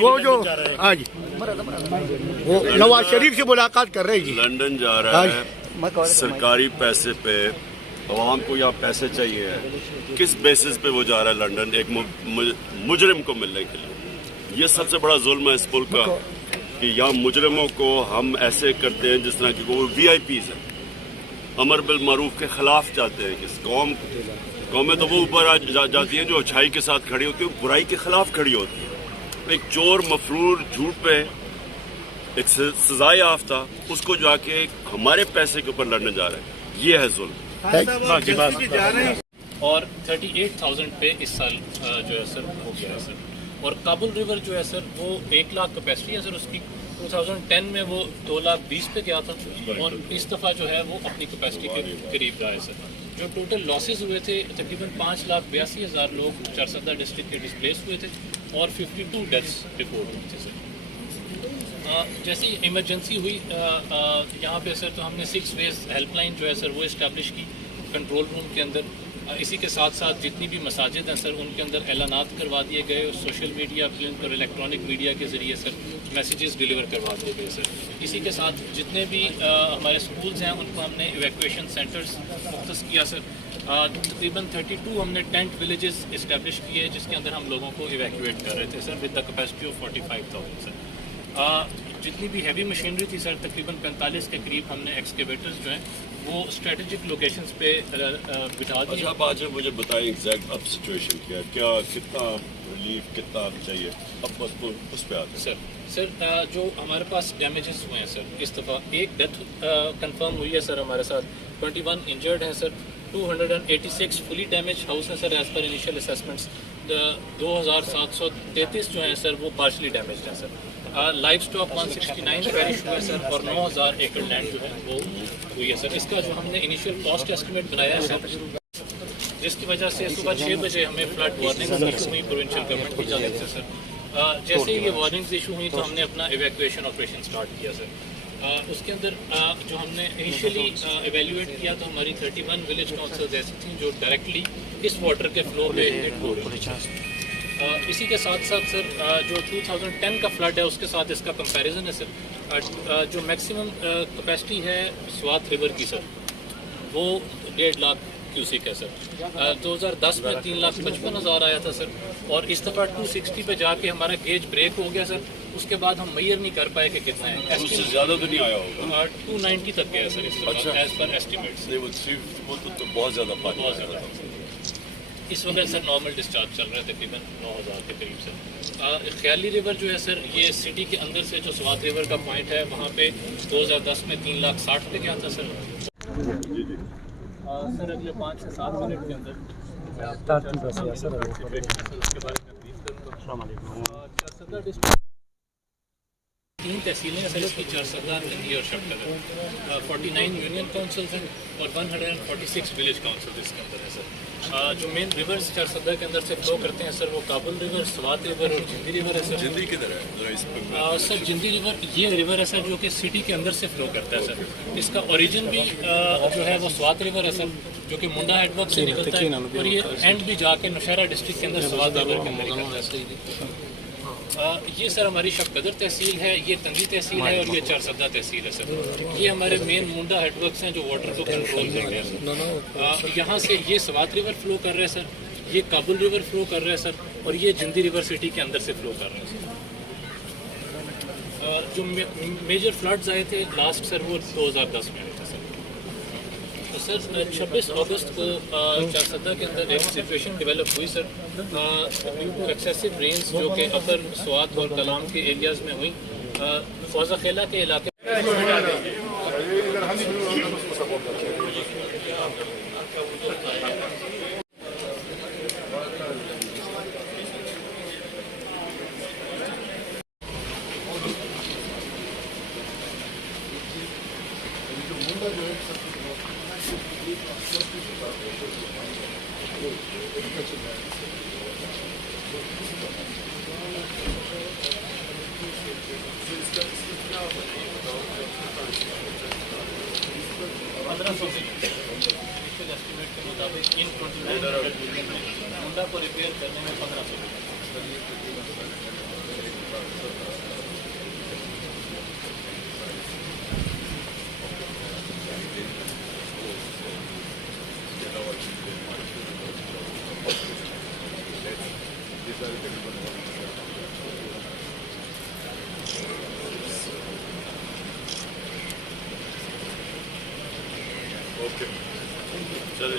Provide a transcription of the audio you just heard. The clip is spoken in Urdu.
وہ جو ہاں جی وہ نواز شریف سے ملاقات کر رہے ہیں جی. لندن جا رہا ہے سرکاری پیسے پہ. عوام کو یہاں پیسے چاہیے ہے. کس بیسس پہ وہ جا رہا ہے لندن ایک مجرم کو ملنے کے لیے؟ یہ سب سے بڑا ظلم ہے اس ملک کا کہ یہاں مجرموں کو ہم ایسے کرتے ہیں جس طرح کہ وہ وی آئی پیز ہیں. امر بالمعروف کے خلاف جاتے ہیں. کس قومیں تو وہ اوپر جاتی ہیں جو اچھائی کے ساتھ کھڑی ہوتی ہیں, برائی کے خلاف کھڑی ہوتی ہیں. ایک چور مفرور جھوٹ پہ ایک سزا یافتہ اس کو جا کے ہمارے پیسے کے اوپر لڑنے جا رہے ہیں. یہ ہے ظلم. اور 38,000 پہ اس سال جو ہے سر ہو گیا ہے سر. اور کابل ریور جو ہے سر وہ 1 لاکھ کیپیسٹی ہے سر اس کی. 2010 میں وہ 2,20,000 پہ گیا تھا اور اس دفعہ جو ہے وہ اپنی کیپیسٹی کے قریب رہا ہے سر. جو ٹوٹل لاسز ہوئے تھے تقریباً 5,82,000 لوگ چارسدہ ڈسٹرکٹ کے ڈسپلیس ہوئے تھے اور 52 ڈیتھس رپورٹ ہوئے تھے سر. جیسے ایمرجنسی ہوئی یہاں پہ سر تو ہم نے 6 ویز ہیلپ لائن جو ہے سر وہ اسٹیبلش کی کنٹرول روم کے اندر. اسی کے ساتھ ساتھ جتنی بھی مساجد ہیں سر ان کے اندر اعلانات کروا دیے گئے. سوشل میڈیا پرنٹ اور الیکٹرانک میڈیا کے ذریعے سر میسیجز ڈلیور کروا دیے گئے سر. اسی کے ساتھ جتنے بھی ہمارے اسکولز ہیں ان کو ہم نے ایویکویشن سینٹرز مختص کیا سر. تقریباً 32 ہم نے ٹینٹ ولیجز اسٹیبلش کیے جس کے اندر ہم لوگوں کو ایویکویٹ کر رہے تھے سر ود دا کیپیسٹی آف 45,000 سر. جتنی بھی ہیوی مشینری تھی سر تقریباً 45 کے قریب ہم نے ایکسکیویٹرز جو ہیں وہ اسٹریٹجک لوکیشنز پہ بٹھا دی. اچھا اب آج مجھے بتائیں ایگزیکٹ اب سچویشن کیا ہے, کیا کتنا ریلیف کتنا چاہیے اب اس پہ آتے ہیں سر. جو ہمارے پاس ڈیمیجز ہوئے ہیں سر اس دفعہ ایک ڈیتھ کنفرم ہوئی ہے سر ہمارے ساتھ. 21 انجرڈ ہیں سر. 286 فلی ڈیمیج ہاؤس ہیں سر ایز پر انیشیل اسیسمنٹس. 2,733 جو ہیں سر وہ پارشلی ڈیمیجڈ ہیں سر. لائف اسٹاک 169 پیرش ہوئے سر اور 9,000 ایکڑ لینڈ جو ہے وہ ہوئی ہے سر. اس کا جو ہم نے انیشیل کاسٹ ایسٹیمیٹ بنایا ہے سر جس کی وجہ سے صبح 6 بجے ہمیں فلڈ وارننگ ایشو ہوئی پروونشل گورنمنٹ کی جانب سے سر. جیسے ہی یہ وارننگز ایشو ہوئی تو ہم نے اپنا ایویکویشن آپریشن اسٹارٹ کیا سر. اس کے اندر جو ہم نے انیشیلی ایویلیویٹ کیا تو ہماری 31 ولیج کاؤنسلز ایسی تھیں جو ڈائریکٹلی اس واٹر کے فلو پہ ہٹ ہو رہی تھیں. اسی کے ساتھ ساتھ سر جو 2010 کا فلڈ ہے اس کے ساتھ اس کا کمپیریزن ہے سر. جو میکسیمم کیپیسٹی ہے سوات ریور کی سر وہ 1.5 لاکھ کیوسک ہے سر. 2010 میں 3,55,000 آیا تھا سر اور اس دفعہ 260 پہ جا کے ہمارا گیج بریک ہو گیا سر. اس کے بعد ہم میئر نہیں کر پائے کہ کتنا ہے. اس سے زیادہ تو نہیں آیا ہوگا. 290 تک گیا سر اس وقت ایز پر ایسٹیمیٹس. تو بہت زیادہ پانی اس وقت سر نارمل ڈسچارج چل رہا ہے تقریباً 9,000 کے قریب سر. خیالی ریور جو ہے سر یہ سٹی کے اندر سے جو سوات ریور کا پوائنٹ ہے وہاں پہ 2010 میں 3,60,000 پہ گیا تھا سر. سر اگلے 5 سے 7 منٹ کے اندر میں آپ کو اس کے بارے میں بریف کروں گا. چارسدہ ڈسٹرکٹ 3 تحصیلیں ہیں سر اس کی چارسدہ نندی اور شب قدر. 49 یونین کاؤنسلز ہیں اور 146 ولیج کاؤنسلز اس کے اندر ہے سر. جو مین ریورز چارسدہ کے اندر سے فلو کرتے ہیں سر وہ کابل ریور, سوات ریور اور جندی ریور ہے سر. جندی کدھر ہے سر جندی ریور یہ ریور ہے سر جو کہ سٹی کے اندر سے فلو کرتا ہے سر. اس کا اوریجن بھی جو ہے وہ سوات ریور ہے سر جو کہ منڈا ہیڈ ورک سے نکلتا ہے اور یہ اینڈ بھی جا کے نوشہرہ ڈسٹرکٹ کے اندر سوات ریور کے اندر نکلتا ہے. یہ سر ہماری شب قدر تحصیل ہے, یہ تنگی تحصیل ہے اور یہ چارسدہ تحصیل ہے سر. یہ ہمارے مین منڈا ہیڈ ورکس ہیں جو واٹر کو کنٹرول کر رہے ہیں. یہاں سے یہ سوات ریور فلو کر رہے ہیں سر, یہ کابل ریور فلو کر رہے ہیں سر اور یہ جندی ریور سٹی کے اندر سے فلو کر رہے ہیں سر. جو میجر فلڈز آئے تھے لاسٹ سر وہ 2010 میں آئے تھے سر. سر 26 اگست کو چارسدہ کے اندر ایک سچویشن ڈیولپ ہوئی سر ڈیو ٹو ایکسیسو رینز جو کہ اپر سوات اور کلام کے ایریاز میں ہوئی. فوزہ خیلہ کے علاقے ایسٹیمیٹ کے مطابق ان 29 منڈا کو ریپیئر کرنے میں 1500 اوکے چلے